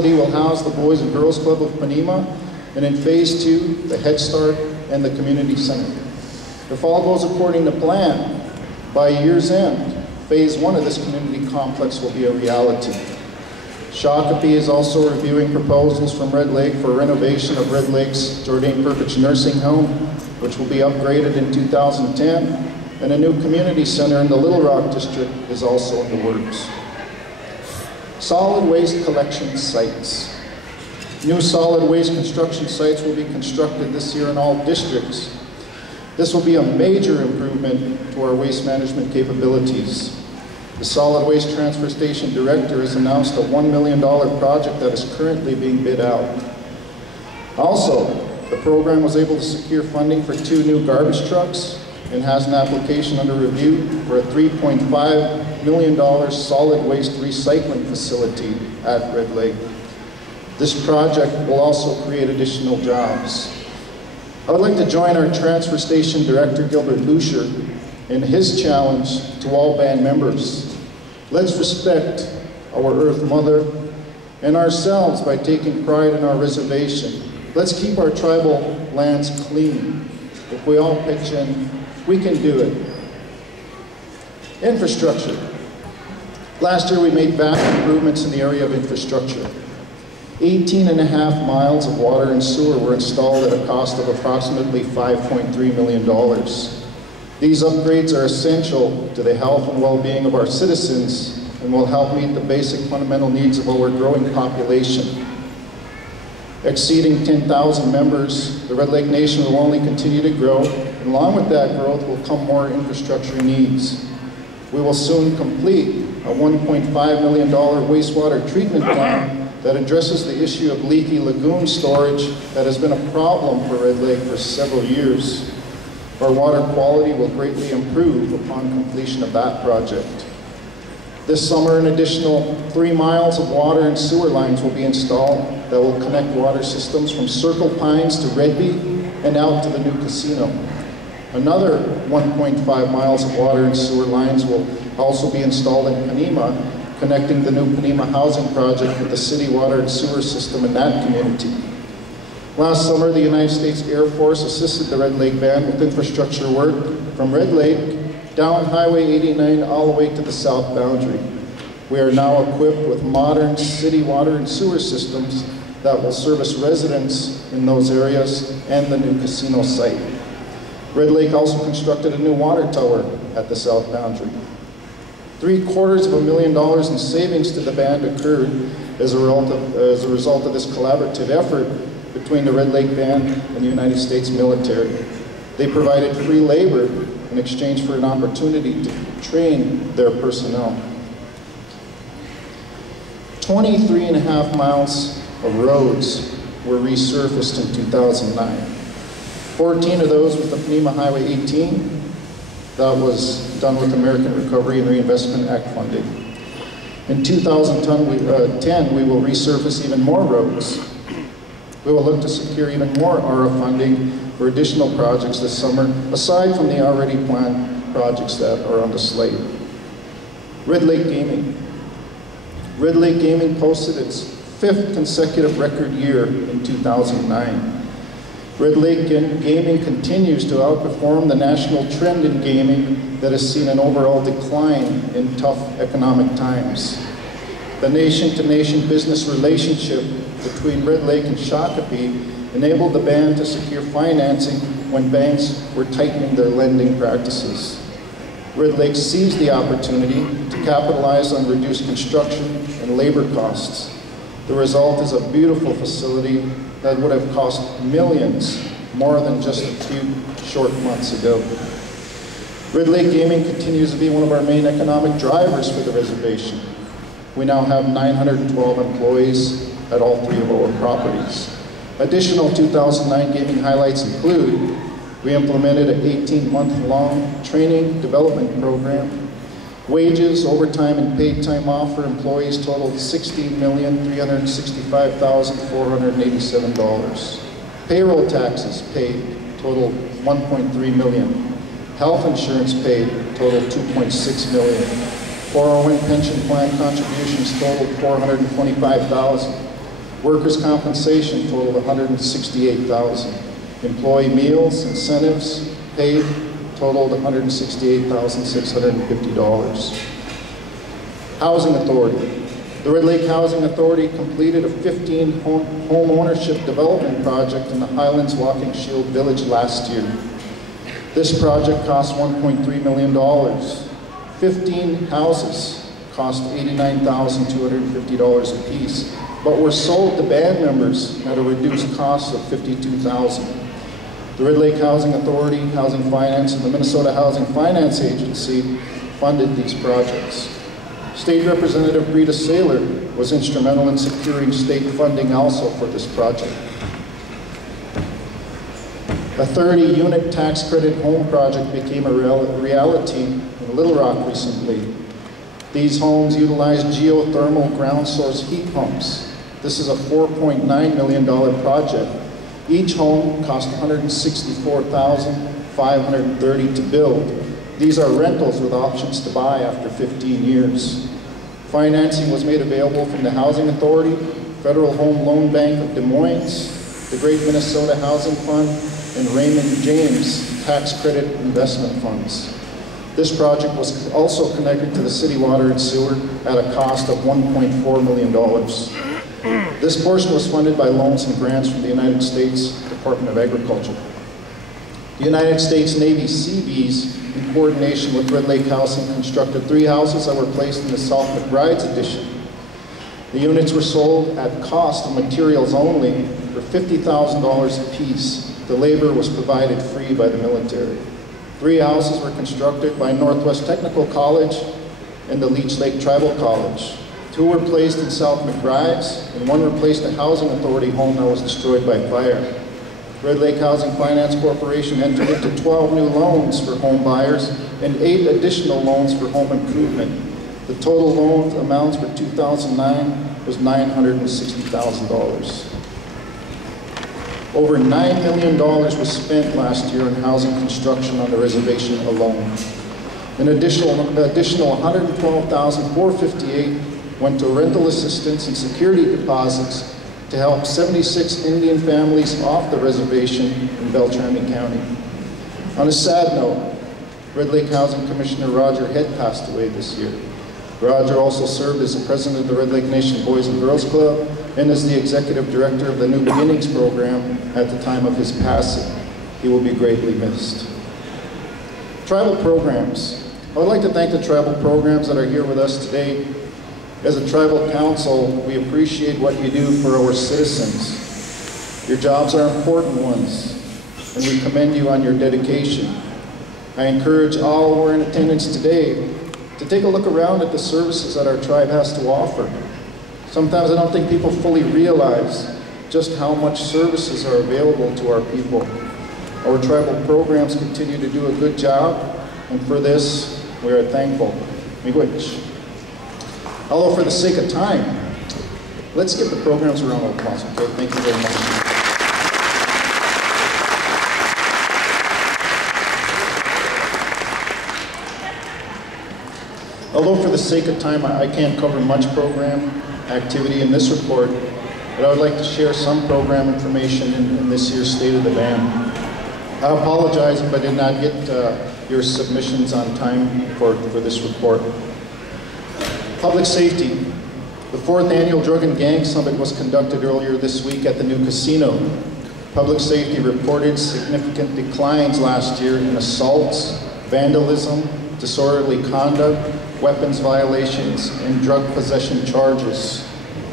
facility will house the Boys and Girls Club of Panema, and in Phase 2, the Head Start and the Community Center. If all goes according to plan, by year's end, Phase 1 of this community complex will be a reality. Shakopee is also reviewing proposals from Red Lake for renovation of Red Lake's Jourdain Purpose Nursing Home, which will be upgraded in 2010, and a new community center in the Little Rock District is also in the works. Solid waste collection sites. New solid waste construction sites will be constructed this year in all districts. This will be a major improvement to our waste management capabilities. The Solid Waste Transfer Station Director has announced a $1 million project that is currently being bid out. Also, the program was able to secure funding for 2 new garbage trucks and has an application under review for a $3.5 million solid waste recycling facility at Red Lake. This project will also create additional jobs. I would like to join our Transfer Station Director, Gilbert Lucier, in his challenge to all band members. Let's respect our Earth Mother and ourselves by taking pride in our reservation. Let's keep our tribal lands clean. If we all pitch in, we can do it. Infrastructure. Last year we made vast improvements in the area of infrastructure. 18.5 miles of water and sewer were installed at a cost of approximately $5.3 million. These upgrades are essential to the health and well-being of our citizens and will help meet the basic fundamental needs of our growing population. Exceeding 10,000 members, the Red Lake Nation will only continue to grow, and along with that growth will come more infrastructure needs. We will soon complete a $1.5 million wastewater treatment plant that addresses the issue of leaky lagoon storage that has been a problem for Red Lake for several years. Our water quality will greatly improve upon completion of that project. This summer, an additional 3 miles of water and sewer lines will be installed that will connect water systems from Circle Pines to Redby and out to the new casino. Another 1.5 miles of water and sewer lines will also be installed in Panema, connecting the new Panema housing project with the city water and sewer system in that community. Last summer, the United States Air Force assisted the Red Lake Band with infrastructure work from Red Lake down Highway 89 all the way to the south boundary. We are now equipped with modern city water and sewer systems that will service residents in those areas and the new casino site. Red Lake also constructed a new water tower at the south boundary. $750,000 in savings to the band occurred as a result of this collaborative effort between the Red Lake Band and the United States military. They provided free labor in exchange for an opportunity to train their personnel. 23.5 miles of roads were resurfaced in 2009. 14 of those with the Panema Highway 18. That was done with American Recovery and Reinvestment Act funding. In 2010, we will resurface even more roads. We will look to secure even more ARA funding for additional projects this summer, aside from the already planned projects that are on the slate. Red Lake Gaming. Red Lake Gaming posted its 5th consecutive record year in 2009. Red Lake Gaming continues to outperform the national trend in gaming that has seen an overall decline in tough economic times. The nation-to-nation business relationship between Red Lake and Shakopee enabled the band to secure financing when banks were tightening their lending practices. Red Lake seized the opportunity to capitalize on reduced construction and labor costs. The result is a beautiful facility that would have cost millions more than just a few short months ago. Red Lake Gaming continues to be one of our main economic drivers for the reservation. We now have 912 employees at all 3 of our properties. Additional 2009 gaming highlights include we implemented an 18-month-long training development program. Wages, overtime, and paid time off for employees totaled $16,365,487. Payroll taxes paid totaled $1.3 million. Health insurance paid totaled $2.6 million. 401 pension plan contributions totaled $425,000. Workers' compensation totaled $168,000. Employee meals, incentives, paid totaled $168,650. Housing Authority. The Red Lake Housing Authority completed a 15 home ownership development project in the Highlands Walking Shield Village last year. This project cost $1.3 million. 15 houses cost $89,250 apiece, but were sold to band members at a reduced cost of $52,000. The Red Lake Housing Authority, Housing Finance, and the Minnesota Housing Finance Agency funded these projects. State Representative Rita Saylor was instrumental in securing state funding also for this project. A 30-unit tax credit home project became a reality in Little Rock recently. These homes utilize geothermal ground source heat pumps. This is a $4.9 million project. Each home cost $164,530 to build. These are rentals with options to buy after 15 years. Financing was made available from the Housing Authority, Federal Home Loan Bank of Des Moines, the Great Minnesota Housing Fund, and Raymond James Tax Credit Investment Funds. This project was also connected to the city water and sewer at a cost of $1.4 million. This portion was funded by loans and grants from the United States Department of Agriculture. The United States Navy Seabees, in coordination with Red Lake Housing, constructed 3 houses that were placed in the South McBride's addition. The units were sold at cost of materials only for $50,000 apiece. The labor was provided free by the military. 3 houses were constructed by Northwest Technical College and the Leech Lake Tribal College. 2 were placed in South McBride's, and 1 replaced a Housing Authority home that was destroyed by fire. Red Lake Housing Finance Corporation entered into 12 new loans for home buyers and 8 additional loans for home improvement. The total loan amounts for 2009 was $960,000. Over $9 million was spent last year in housing construction on the reservation alone. An additional $112,458 went to rental assistance and security deposits to help 76 Indian families off the reservation in Beltrami County. On a sad note, Red Lake Housing Commissioner Roger Head passed away this year. Roger also served as the president of the Red Lake Nation Boys and Girls Club and as the executive director of the New Beginnings program at the time of his passing. He will be greatly missed. Tribal programs. I would like to thank the tribal programs that are here with us today. As a tribal council, we appreciate what you do for our citizens. Your jobs are important ones, and we commend you on your dedication. I encourage all who are in attendance today to take a look around at the services that our tribe has to offer. Sometimes I don't think people fully realize just how much services are available to our people. Our tribal programs continue to do a good job, and for this, we are thankful. Miigwech. Although for the sake of time, let's give the programs a round of applause, okay? Thank you very much. Although for the sake of time, I can't cover much program activity in this report, but I would like to share some program information in this year's State of the Band. I apologize if I did not get your submissions on time for this report. Public safety. The 4th Annual Drug and Gang Summit was conducted earlier this week at the new casino. Public safety reported significant declines last year in assaults, vandalism, disorderly conduct, weapons violations, and drug possession charges.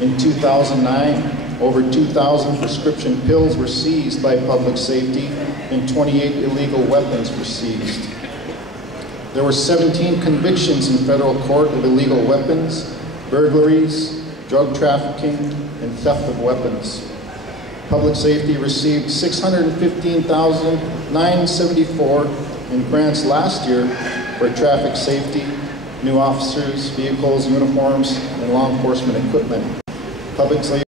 In 2009, over 2,000 prescription pills were seized by public safety and 28 illegal weapons were seized. There were 17 convictions in federal court of illegal weapons, burglaries, drug trafficking, and theft of weapons. Public safety received $615,974 in grants last year for traffic safety, new officers, vehicles, uniforms, and law enforcement equipment. Public safety